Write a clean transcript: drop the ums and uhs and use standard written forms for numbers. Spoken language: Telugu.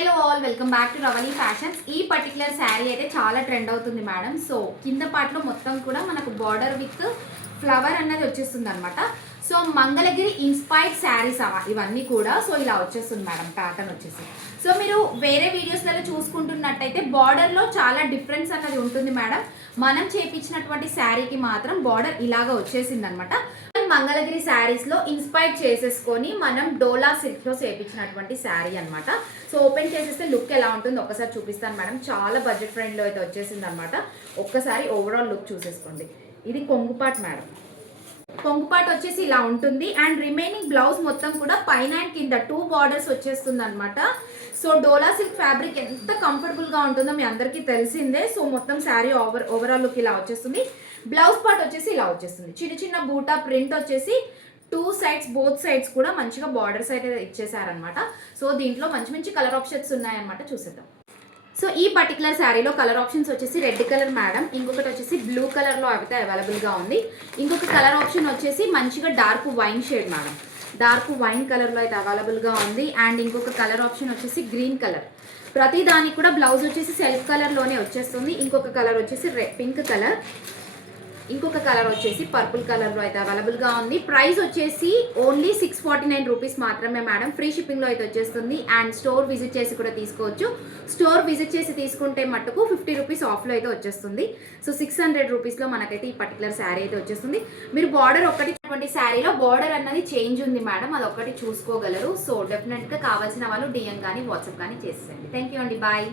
Hello all, welcome back to Ravali fashions. ఈ పర్టికులర్ శారీ అయితే చాలా ట్రెండ్ అవుతుంది మేడం. సో కింద పార్ట్లో మొత్తం కూడా మనకు బార్డర్ విత్ ఫ్లవర్ అన్నది వచ్చేస్తుంది అనమాట. సో మంగళగిరి ఇన్స్పైర్డ్ శారీస్ ఇవన్నీ కూడా సో ఇలా వచ్చేస్తుంది మేడం, ప్యాటర్న్ వచ్చేసి. సో మీరు వేరే వీడియోస్లలో చూసుకుంటున్నట్టయితే బార్డర్లో చాలా డిఫరెన్స్ అన్నది ఉంటుంది మేడం. మనం చేపించినటువంటి శారీకి మాత్రం బార్డర్ ఇలాగా వచ్చేసింది అనమాట. మంగళగిరి శారీస్లో ఇన్స్పైర్ చేసేసుకొని మనం డోలా సిల్క్లో చేపించినటువంటి శారీ అనమాట. సో ఓపెన్ చేసేస్తే లుక్ ఎలా ఉంటుందో ఒక్కసారి చూపిస్తాను మేడం. చాలా బడ్జెట్ ఫ్రెండ్లో అయితే వచ్చేసింది అనమాట. ఒక్కసారి ఓవరాల్ లుక్ చూసేసుకోండి. ఇది కొంగుపాట్ మేడం. కొంగుపాట్ వచ్చేసి ఇలా ఉంటుంది. అండ్ రిమైనింగ్ బ్లౌజ్ మొత్తం కూడా పైన అండ్ కింద 2 బార్డర్స్ వచ్చేస్తుంది అనమాట. సో డోలా సిల్క్ ఫ్యాబ్రిక్ ఎంత కంఫర్టబుల్గా ఉంటుందో మీ అందరికీ తెలిసిందే. సో మొత్తం శారీ ఓవరాల్ లుక్ ఇలా వచ్చేస్తుంది. బ్లౌజ్ పార్ట్ వచ్చేసి ఇలా వచ్చేస్తుంది. చిన్న చిన్న బూటా ప్రింట్ వచ్చేసి 2 సైడ్స్, బోత్ సైడ్స్ కూడా మంచిగా బార్డర్స్ అయితే ఇచ్చేసారనమాట. సో దీంట్లో మంచి మంచి కలర్ ఆప్షన్స్ ఉన్నాయన్నమాట, చూసేద్దాం. సో ఈ పర్టికులర్ శారీలో కలర్ ఆప్షన్స్ వచ్చేసి రెడ్ కలర్ మేడం, ఇంకొకటి వచ్చేసి బ్లూ కలర్లో అయితే అవైలబుల్గా ఉంది. ఇంకొక కలర్ ఆప్షన్ వచ్చేసి మంచిగా dark wine shade madam, dark wine కలర్లో అయితే అవైలబుల్గా ఉంది. అండ్ ఇంకొక కలర్ ఆప్షన్ వచ్చేసి గ్రీన్ కలర్. ప్రతి దానికి కూడా బ్లౌజ్ వచ్చేసి సెల్ఫ్ కలర్లోనే వచ్చేస్తుంది. ఇంకొక కలర్ వచ్చేసి పింక్ కలర్, ఇంకొక కలర్ వచ్చేసి పర్పుల్ కలర్లో అయితే అవైలబుల్గా ఉంది. ప్రైస్ వచ్చేసి ఓన్లీ 649 రూపీస్ మాత్రమే మేడం. ఫ్రీ షిప్పింగ్లో అయితే వచ్చేస్తుంది. అండ్ స్టోర్ విజిట్ చేసి కూడా తీసుకోవచ్చు. స్టోర్ విజిట్ చేసి తీసుకుంటే మట్టుకు 50 రూపీస్ ఆఫ్లో అయితే వచ్చేస్తుంది. సో 600 రూపీస్లో మనకైతే ఈ పర్టికులర్ శారీ అయితే వచ్చేస్తుంది. మీరు బార్డర్ ఒక్కటి శారీలో బార్డర్ అన్నది చేంజ్ ఉంది మేడం, అది ఒక్కటి చూసుకోగలరు. సో డెఫినెట్గా కావాల్సిన వాళ్ళు డిఎం కానీ వాట్సాప్ కానీ చేసేయండి. థ్యాంక్ యూ అండి, బాయ్.